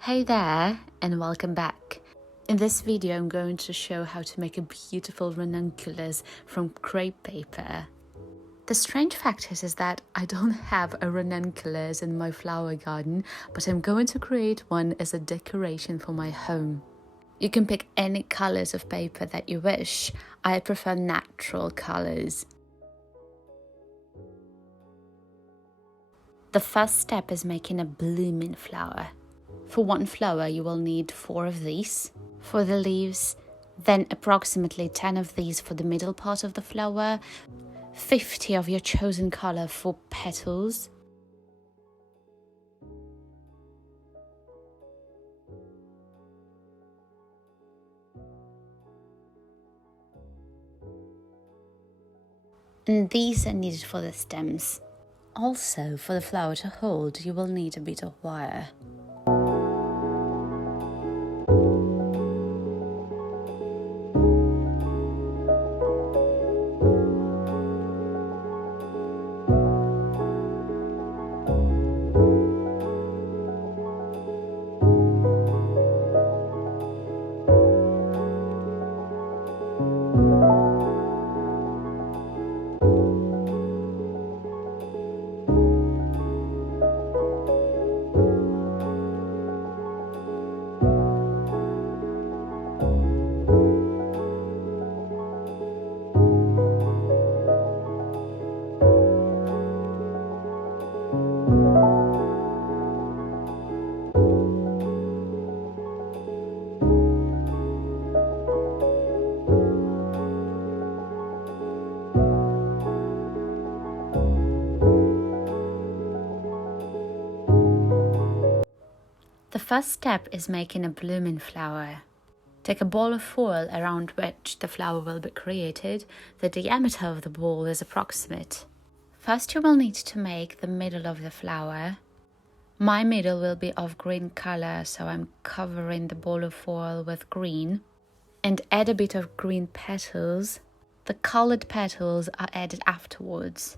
Hey there and welcome back. In this video I'm going to show how to make a beautiful ranunculus from crepe paper. The strange fact is that I don't have a ranunculus in my flower garden, but I'm going to create one as a decoration for my home. You can pick any colors of paper that you wish. I prefer natural colors. The first step is making a blooming flower. For one flower, you will need 4 of these for the leaves, then approximately 10 of these for the middle part of the flower, 50 of your chosen color for petals, and these are needed for the stems. Also, for the flower to hold, you will need a bit of wire. The first step is making a blooming flower. Take a ball of foil around which the flower will be created. The diameter of the ball is approximate. First you will need to make the middle of the flower. My middle will be of green color, so I'm covering the ball of foil with green. And add a bit of green petals. The colored petals are added afterwards.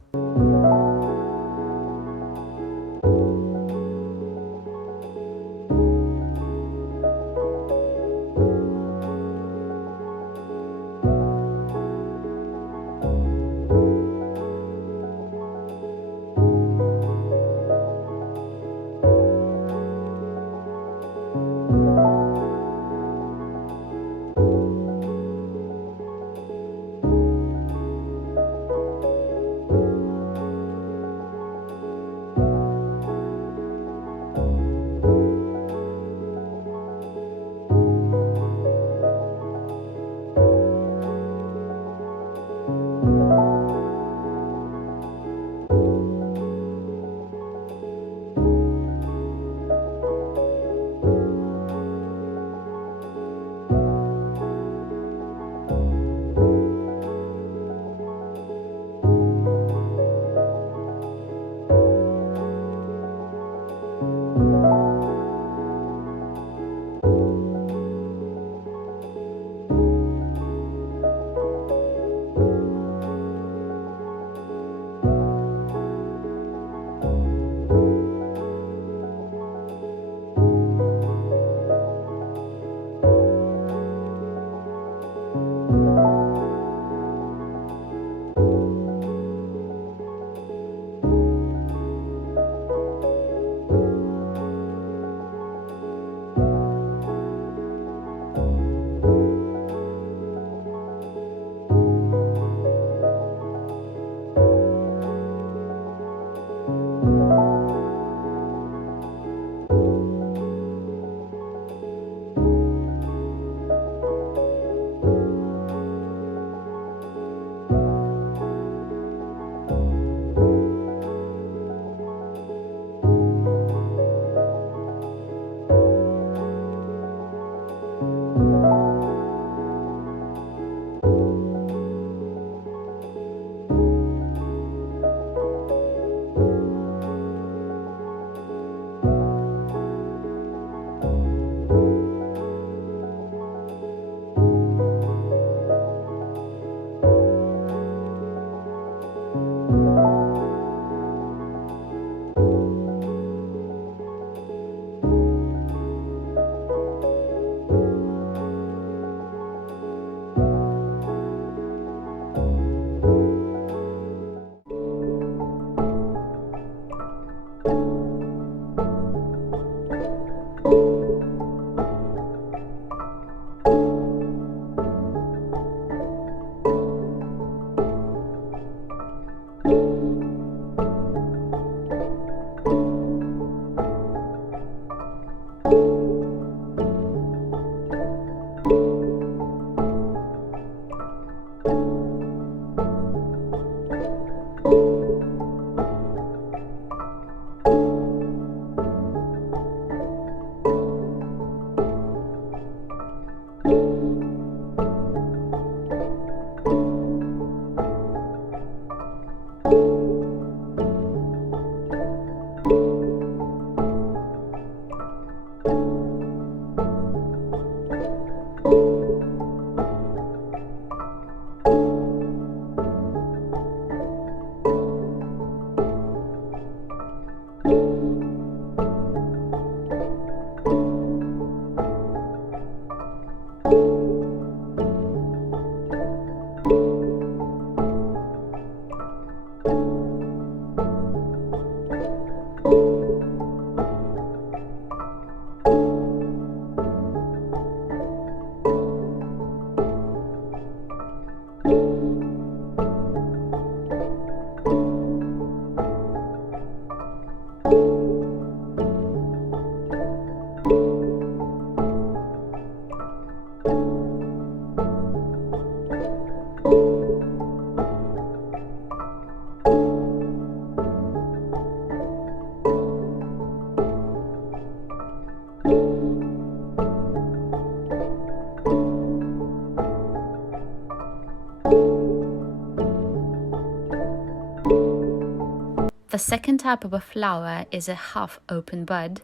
The second type of a flower is a half open bud.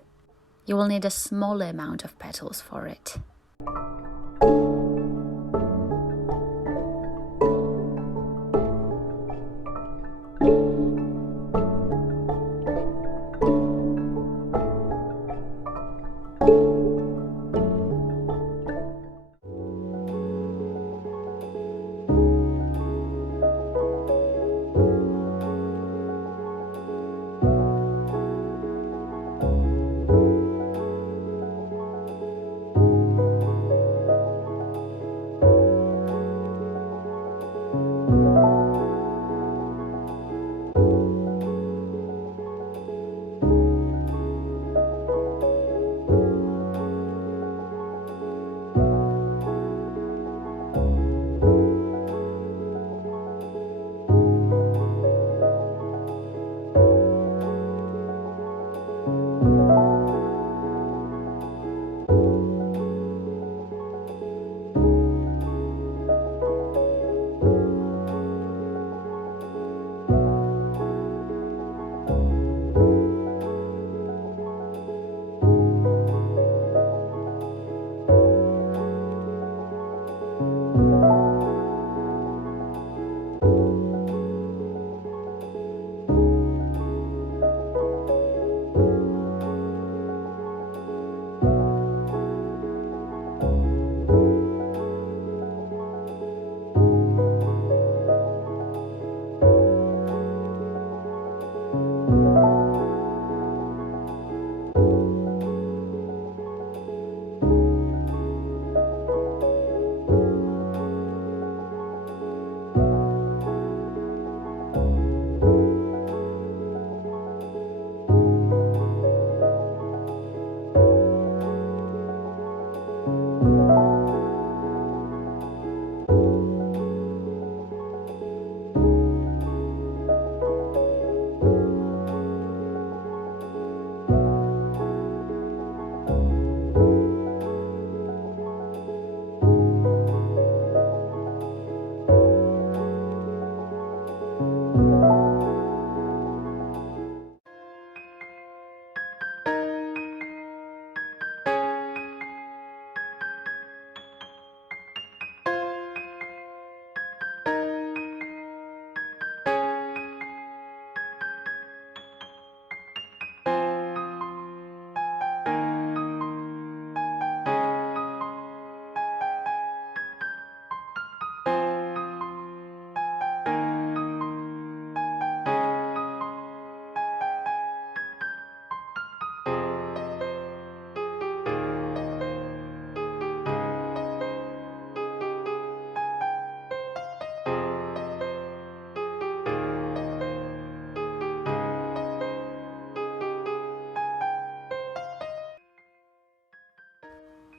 You will need a smaller amount of petals for it.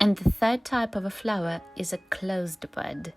And the third type of a flower is a closed bud.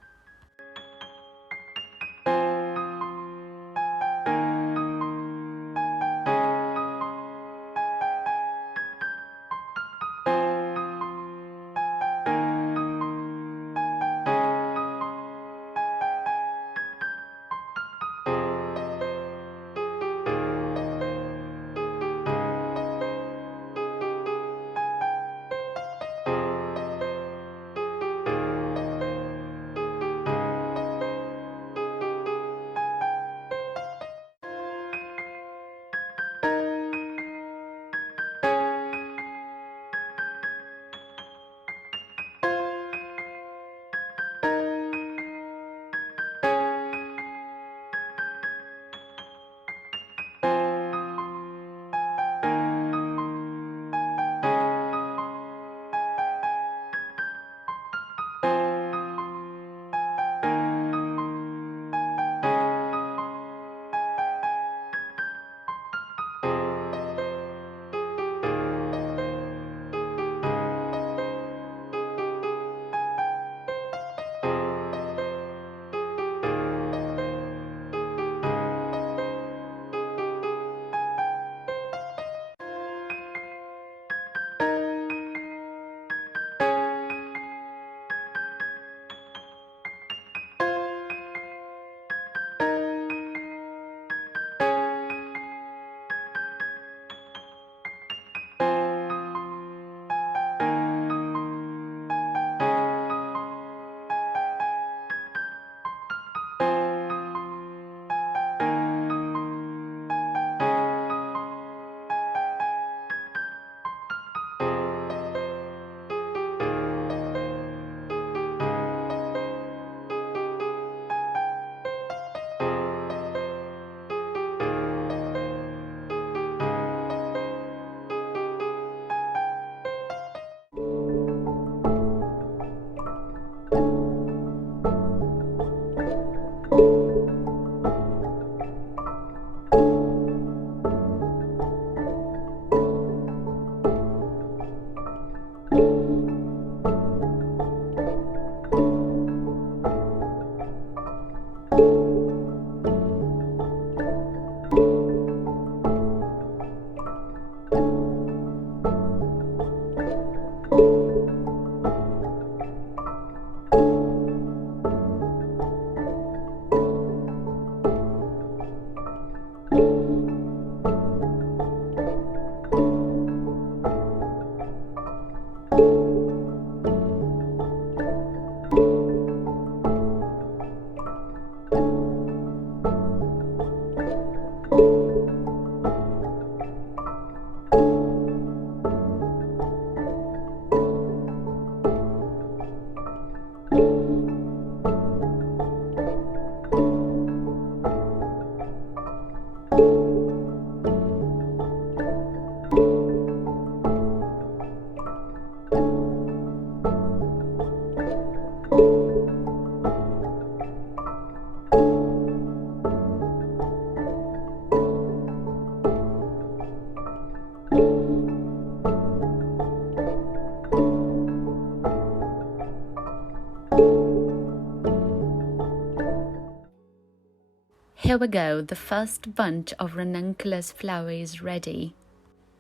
Here we go, the first bunch of ranunculus flower is ready.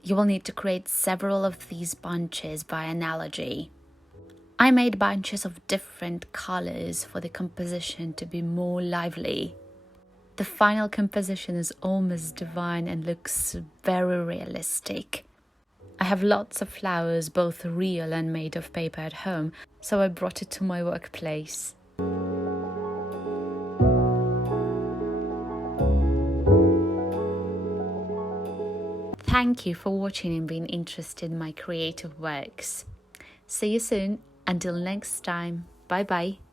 You will need to create several of these bunches by analogy. I made bunches of different colors for the composition to be more lively. The final composition is almost divine and looks very realistic. I have lots of flowers, both real and made of paper at home, so I brought it to my workplace. Thank you for watching and being interested in my creative works. See you soon. Until next time. Bye bye.